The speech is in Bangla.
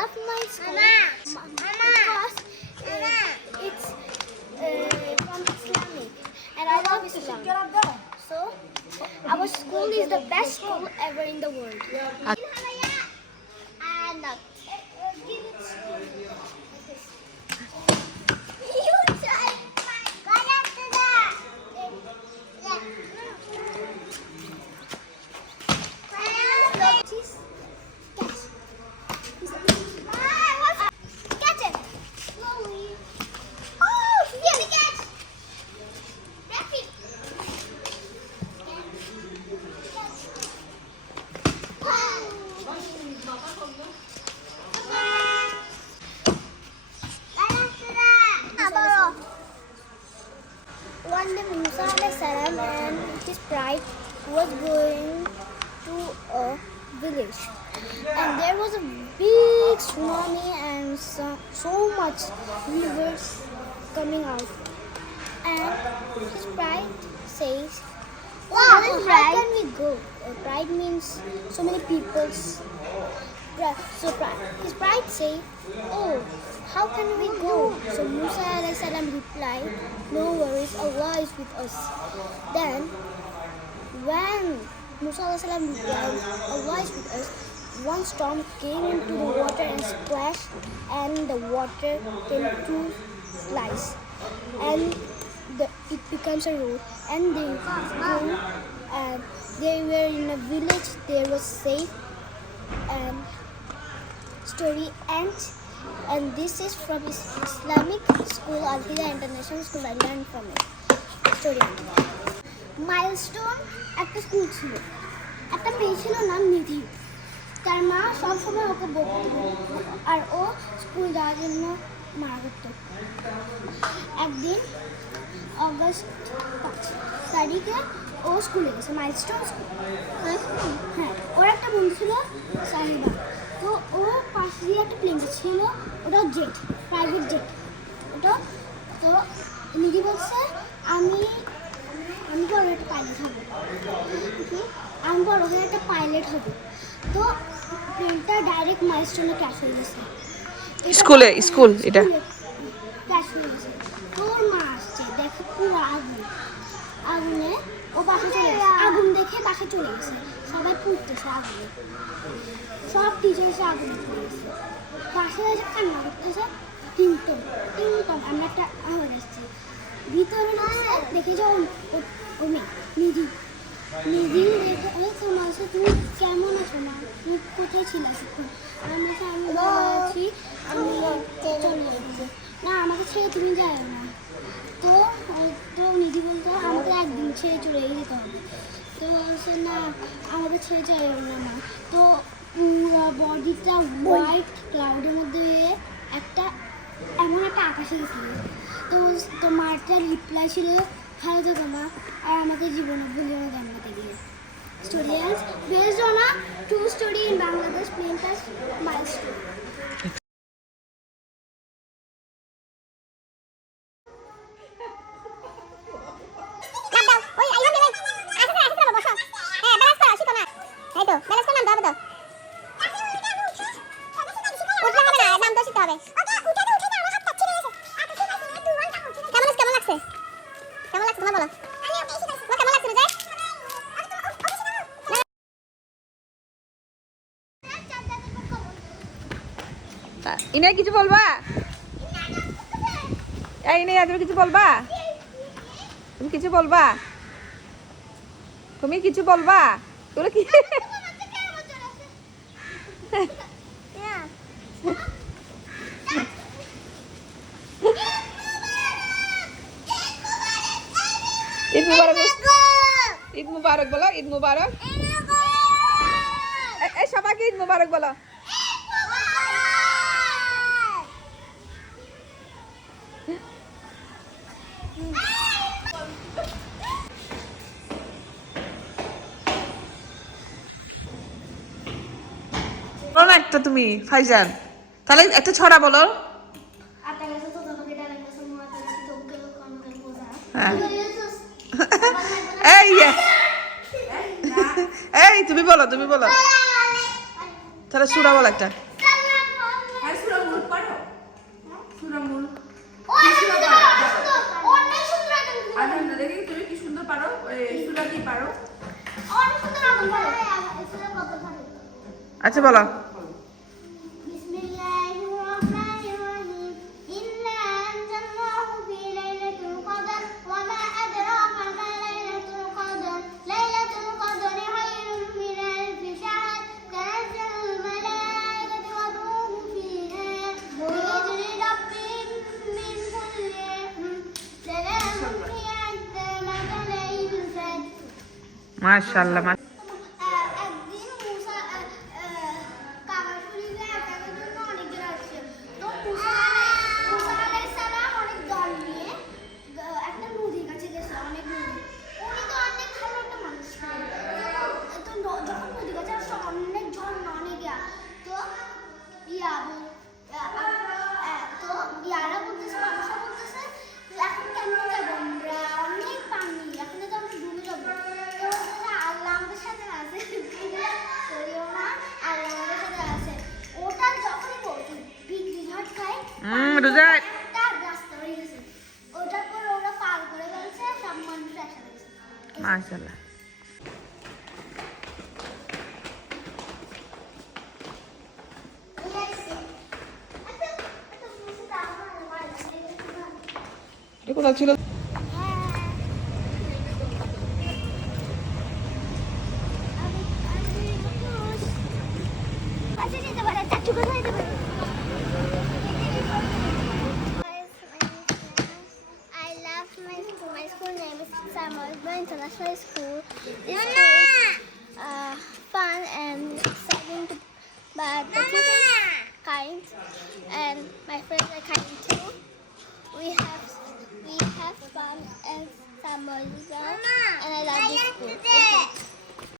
love my school because it's from Islamic, and I love Islam. So our school is the best school ever in the world. And catch it slowly. Oh, yeah, catch. Rapid. One day Musa alayhi salam and his bride was going to a village, and there was a big tsunami and so much rivers coming out, and his bride says, how can we go? Bride means so many people's. So his bride say, oh, how can we go? So Musa alayhi salam replied, no worries, Allah is with us. Then when Musa alayhi salam replied, Allah is with us, one storm came into the water and splashed, and the water came to slice, and it becomes a road, and they go, and they were in a village. They were safe, and story ends. And this is from Islamic school, Al-Hida International School. I learned from it. Story ends. Milestone একটা স্কুল ছিল, একটা মেয়ে ছিল নাম নিধি। তার মা সবসময় ওকে বকতো আর ও স্কুল যাওয়ার জন্য মারা করতো। একদিন অগস্ট 5 তারিখে ও স্কুলে গেছে, মাইলস্টোন স্কুল। হ্যাঁ, ওর একটা বন্ধু ছিল সাহিবা। তো ও পাশে দিয়ে একটা প্লেন ছিল, ওটা জেট, প্রাইভেট জেট ওটা। তো নিধি বলছে আমি বড় একটা পাইলট হব, আমি বড় হয়ে একটা পাইলট হব। তো প্লেনটা ডাইরেক্ট মাইলস্টোনে ক্র্যাশ হয়ে গেছে। স্কুল এটা ক্র্যাশ হয়ে গেছে। তোর মা আসছে, দেখে পুরো আগুনে ও বাসা চলে গেছে। আগুন দেখে বাসা চলে গেছে, সবাই পুড়তেছে আগুনে, সব টিচার এসে আগুনে পড়ে গেছে। বাসায় এসে কান্না করতেছে, টিংটম আমরা একটা আওয়াজ আসছে। ভিতরে দেখে যে ও মেয়ে নিধি দেখে বলছে, তুমি কেমন আছো মা, তুমি কোথায় ছিল এখন? আমি ভালো আছি, আমি চলে যাচ্ছি। না, আমাকে ছেড়ে তুমি যাও না। তো নিধি বলতো আমাকে একদিন ছেড়ে চলে যেতে হবে। তো বলছে না, আমাকে ছেড়ে যাও না মা। তো পুরো বডিটা হোয়াইট ক্লাউডের মধ্যে একটা এমন একটা আকাশে গেছিল। তো মারটার রিপ্লাই ছিল, ভালো থেকো মা, আর আমাকে জীবনে ভুলিও জান্নাতে গিয়ে। Story ends based on a true story in Bangladesh, named as Milestone. ইনে কিছু বলবা? ইনে তুমি কিছু বলবা? তুমি কিছু বলবা? তুমি কিছু বলবা? তোরা কি ঈদ মুবারক, ঈদ মুবারক বলো, ঈদ মুবারক। এই সবাইকে ঈদ মুবারক বলো। বলো না একটা তুমি ফাইজান, তাহলে একটা ছড়া বলো। এই তুমি বলো, তাহলে সুরা বলো একটা। সুন্দর আঙ্গুল। অনেক কি সুন্দর সুন্দর, পারো? অনেক সুন্দর আঙ্গুল। আলহামদুলিল্লাহ, দেখি তুমি কি সুন্দর পারো। সুরা কি পারো? অনেক সুন্দর আঙ্গুল বলো। সুরা কত পারো? আচ্ছা বলো। বিসমিল্লাহির রহমানির রহিম। ইন্না আনজালনাহু ফি লাইলাতুল কদর ওয়া মা আদরাকা মা লাইলাতুল কদর। লাইলাতুল কদরি খায়রুম মিন আলফি শাহর। তানাজ্জালুল মালায়েকাতু ওয়ার রূহু ফিহা বিইذনি রাব্বিহিম মিন কুল্লি আমর। সালামুন হিয়া হাত্তা মাতলাইল ফাজর। মাশাআল্লাহ। একদিন মুসা কাবা শরীফে আঁকার জন্য অনেকজন আসছে। তো মুসা আলাইহিস সালাম অনেক দল নিয়ে একটা নদীর কাছে গেছে, অনেক নদী। উনি তো অনেক ভালো একটা মানুষ ছিলেন। তো যখন নদীর কাছে আসছে অনেক ঝর্ণা, অনেক তো ইয়া তো ইয়ারা বলতেছে, মানুষরা বলতেছে এখন কেমন যাবো আমরা, অনেক পানি, এখন তো আমরা ডুবে যাবো। তো আল্লাহ আমাদের সাথে আছে, করিও না, আল্লাহ আমাদের সাথে আছে। ওটা যখনই বলছে বিজলি ঝটকায় রোজা একটা রাস্তা হয়ে গেছে, ওটা করে ওরা পার করে ফেলছে, সব মানুষ একসাথে গেছে। মাশাআল্লাহ। এটা কোথায় ছিল? I love my school. My school name is Samuel International School. This school is fun and exciting, but the teachers are kind and my friends are kind too. We have fun and Samuel and I love this school.